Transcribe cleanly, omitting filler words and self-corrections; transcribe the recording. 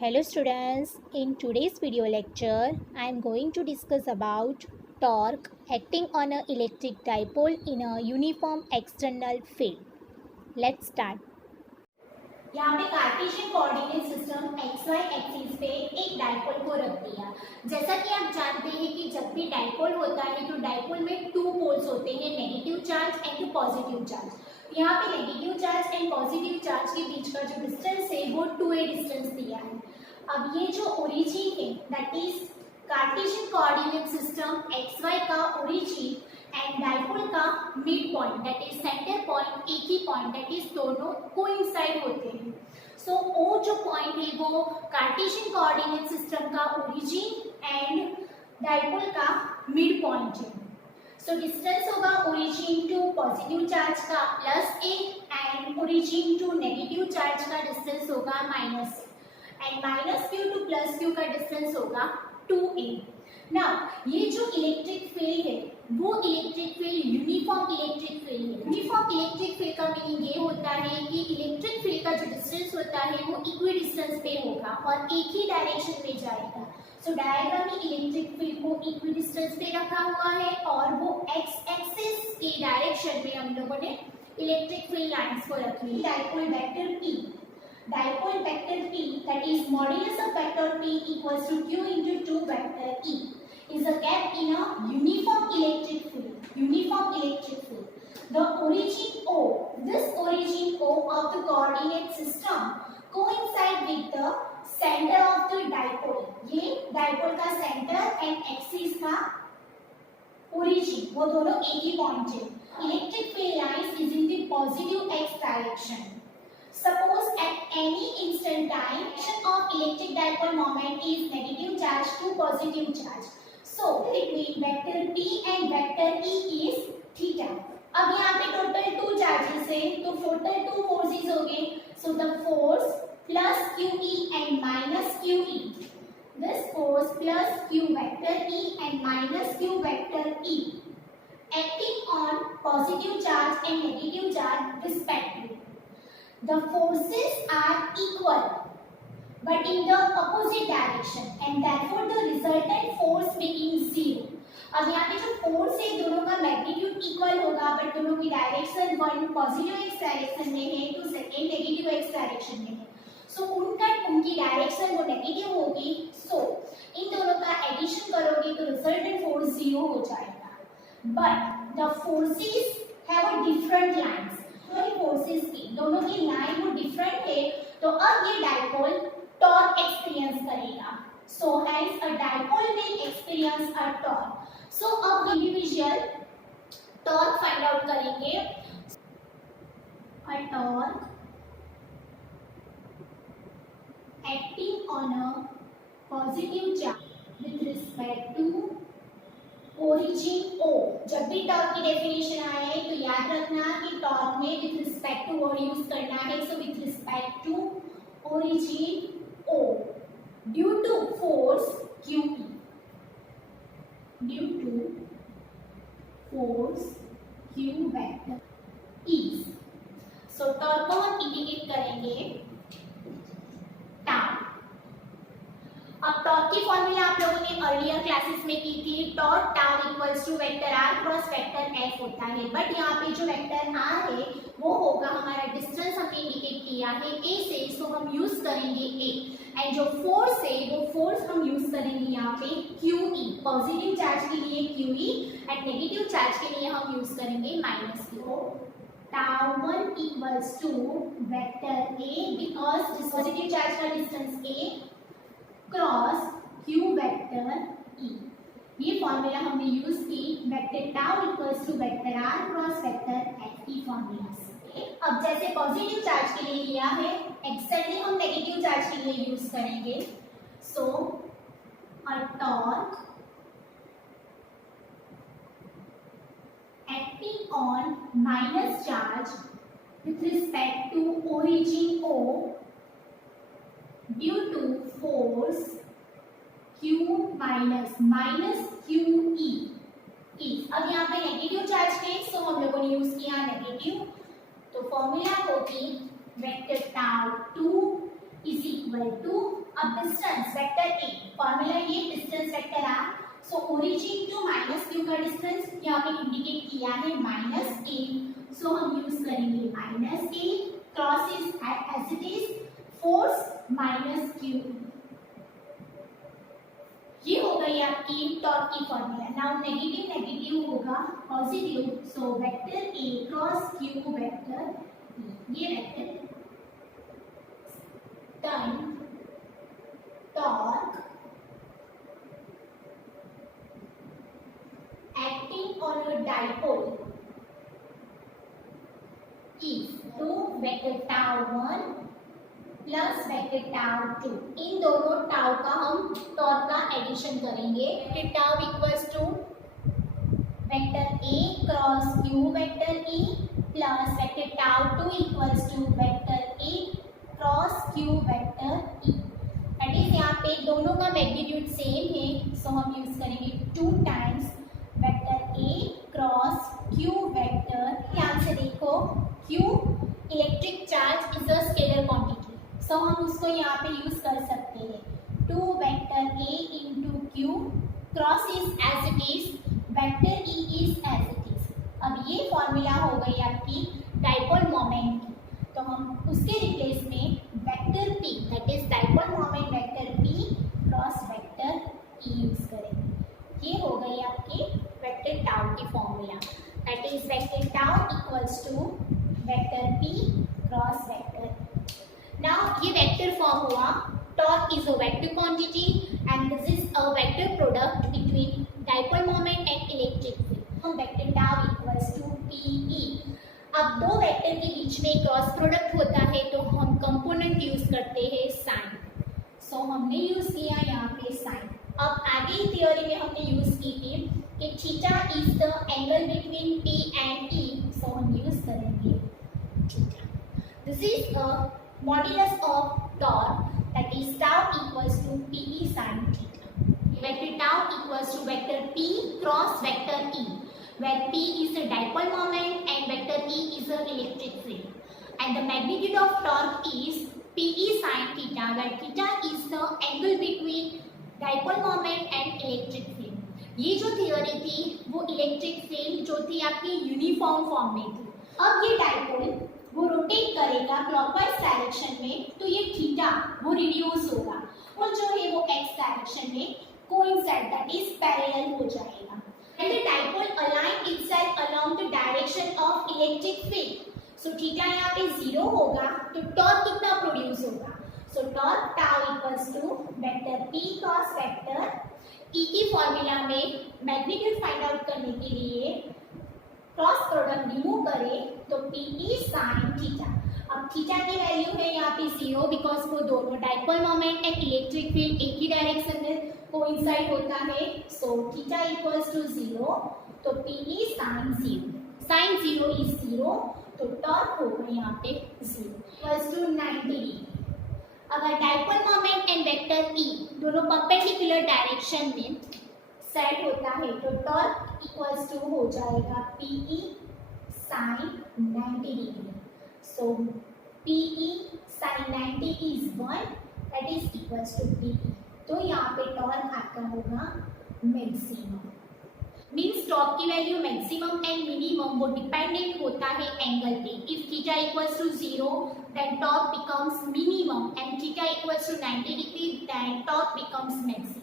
Hello students, in today's video lecture I am going to discuss about torque acting on an electric dipole in a uniform external field. Let's start. यहाँ पे Cartesian coordinate system xy axis पे एक dipole को रख दिया। जैसा कि आप जानते हैं कि जब भी डाइपोल होता है तो डाइपोल में टू पोल्स होते हैं, negative charge and positive charge. यहाँ पे negative charge and positive charge के बीच का जो डिस्टेंस है वो 2a डिस्टेंस दिया है। अब ये जो ओरिजिन है that is Cartesian coordinate system xy का ओरिजिन एंड डाइपोल का mid point that is centre point, एक ही पॉइंट दैट इज दोनों कोइंसाइड होते हैं। सो ओ जो पॉइंट है वो कार्टेशियन कोऑर्डिनेट सिस्टम का ओरिजिन एंड डाइपोल का मिड पॉइंट है। सो डिस्टेंस होगा ओरिजिन टू पॉजिटिव चार्ज का +a and origin to negative charge का डिस्टेंस होगा -a and -q to +q का डिस्टेंस होगा 2a। नाउ ये जो इलेक्ट्रिक फील्ड है वो electric field uniform electric field है। यूनिफॉर्म इलेक्ट्रिक फील्ड का मीनिंग ये होता है कि इलेक्ट्रिक फील्ड का जो डिस्टेंस होता है वो इक्वी डिस्टेंस पे होगा और एक ही डायरेक्शन में जाएगा। सो डायग्राम में इलेक्ट्रिक फील्ड को इक्वी डिस्टेंस पे रखा हुआ है और वो एक्स एक्सिस के डायरेक्शन में हम लोगों ने इलेक्ट्रिक फील्ड लाइंस को रखी है। Dipole vector P, dipole vector P that is modulus of vector P equals to Q into 2 vector E is a gap in a uniform electric field. Uniform electric field. The origin O, this origin O of the coordinate system coincide with the center of the dipole. ये dipole का center and axis का origin वो दोनों एक ही point है। Electric field lines is in the positive x direction. Suppose at any instant time action of electric dipole moment is negative charge to positive charge. So between vector P and vector E is theta. अब यहाँ पे total 2 charges है तो total 2 forces हो गए। So the force plus QE and minus QE. This force plus Q vector E and minus Q vector E acting on positive charge and negative charge respectively. The forces are equal but in the opposite direction and therefore the resultant force becomes 0. अब यहाँ पे जो force है दोनों का magnitude equal होगा but दोनों की direction one positive x direction में है तो सेकेंड नेगेटिव एक्स डायरेक्शन में है। सो उनकी डायरेक्शन वो नेगेटिव होगी। सो इन दोनों का एडिशन करोगे तो रिजल्टेंट फोर्स 0 हो जाएगा। But the forces have a different lines. Forces की दोनों की लाइन वो डिफरेंट है तो अब ये डाइपोल टॉर्क एक्सपीरियंस करेगा। So hence a dipole will experience a torque. So अब इंडिविजुअल टॉर्क फाइंड आउट करेंगे। A torque acting on a positive charge with respect to origin O। जब भी टॉर्क की डेफिनेशन आए तो याद रखना कि टॉर्क में with respect to word use करना है। So with respect to origin O due to force QE, due to force Q vector E। so torque को हम इंडिकेट करेंगे टाउ। अब टॉर्क की फॉर्मूला आप लोगों ने अर्लियर क्लासेस में की थी। Torque tau equals to vector r cross vector f होता है बट यहाँ पे जो वेक्टर r है वो होगा हमारा डिस्टेंस हमने इंडिकेट किया है a से। सो हम यूज करेंगे a एंड जो फोर्स है वो फोर्स हम यूज करेंगे यहाँ पे QE। पॉजिटिव चार्ज के लिए QE एंड नेगेटिव चार्ज के लिए हम यूज करेंगे -Q। Tau 1 equals to vector a because this positive charge का distance a cross Q vector E। ये फॉर्मूला हमने यूज की vector tau equals to vector r cross vector f की formula से। अब जैसे पॉजिटिव चार्ज के लिए लिया है एक्जेक्टली हम नेगेटिव चार्ज के लिए यूज करेंगे। So a torque acting on minus charge with respect to origin O due to force Q minus QE is। अब यहाँ पे नेगेटिव चार्ज के सो हम लोगों ने यूज किया नेगेटिव। तो फॉर्मूला होगी vector tau 2 is equal to अब डिस्टेंस वेक्टर ए फॉर्मूला ये distance vector r, so origin to minus q का डिस्टेंस यहाँ पे इंडिकेट किया है माइनस ए, सो हम यूज करेंगे minus a, cross is as it is, force minus Q. ये हो गई आपकी टॉर्क की फॉर्मूला। नाउ नेगेटिव नेगेटिव होगा positive, so vector a cross Q vector, ये vector turn torque acting on a dipole is to vector tau 1 plus vector tau 2। इन दोनों tau का हम टॉर्क का एडिशन करेंगे। Vector tau equals to vector a cross Q vector E plus vector tau 2 equals to vector a cross Q vector E. That is यहाँ पे दोनों का मैग्नीट्यूड सेम है, सो हम यूज करेंगे 2 times vector a cross Q vector. ध्यान से देखो, Q electric charge is a scalar quantity, so हम उसको यहाँ पे यूज कर सकते हैं। 2 vector a into Q, cross is as it is, vector E is as it is. अब ये फॉर्मूला हो गई आपकी डाइपोल मोमेंट की, तो हम उसके रिप्लेस में vector P that is dipole moment vector P cross vector E use करेंगे। ये हो गई आपकी वेक्टर टाउ की formula, that is vector tau equals to vector P cross vector. Now ये वेक्टर फॉर्म हुआ, torque is a vector quantity and this is a vector product between dipole moment and electric field. हम vector tau equals to PE. अब दो vector के बीच में cross product होता है तो हम कंपोनेंट यूज करते हैं साइन, सो हमने यूज किया यहाँ पे साइन। अब आगे थियोरी में हमने यूज की थी कि theta is the angle between P and E, so हम यूज करेंगे theta. This is a modulus of torque, that is tau equals to PE sin theta. Vector tau equals to vector P cross vector E, where P is the dipole moment and vector E is the electric field. And the magnitude of torque is PE sin theta, where theta is the angle between dipole moment and electric field. ये जो theory थी वो electric field जो थी आपकी uniform form में थी। अब ये डाइपोल वो रोटेट करेगा क्लॉकवाइज डायरेक्शन में, तो ये थीटा वो रिड्यूस होगा और जो है वो एक्स डायरेक्शन में कोइंसाइड दैट इज पैरेलल हो जाएगा। And the dipole align itself along the direction of electric field, so theta यहाँ पे 0 होगा तो टॉर्क कितना प्रोड्यूस होगा, so torque tau equals to vector P cross vector E की फॉर्मूला में मैग्नीट्यूड फाइंड आउट करने के लिए क्रॉस प्रोडक्ट रिमूव करें तो PE sin थीटा। अब थीटा की वैल्यू है यहाँ पे 0 बिकॉज वो दोनों dipole moment and electric field एक ही डायरेक्शन में कोइंसाइड होता है, सो थीटा इक्वल्स टू 0, तो PE sin 0, sin 0 इज 0, तो टॉर्क होगा यहाँ पे 0 इक्वल्स टू 90 डिग्री। अगर dipole moment and vector E दोनों परपेंडिकुलर डायरेक्शन में सेट होता है तो टॉर्क इक्वल्स टू हो जाएगा PE sin 90 degree, so PE sin 90 is 1 that is equals to PE, तो यहाँ पे टॉर्क आपका होगा मैक्सिमम। मीन्स टॉर्क की वैल्यू मैक्सिमम एंड मिनिमम वो डिपेंडेंट होता है एंगल पे। If theta equals to 0 then torque becomes minimum and theta equals to 90 degree then torque becomes maximum.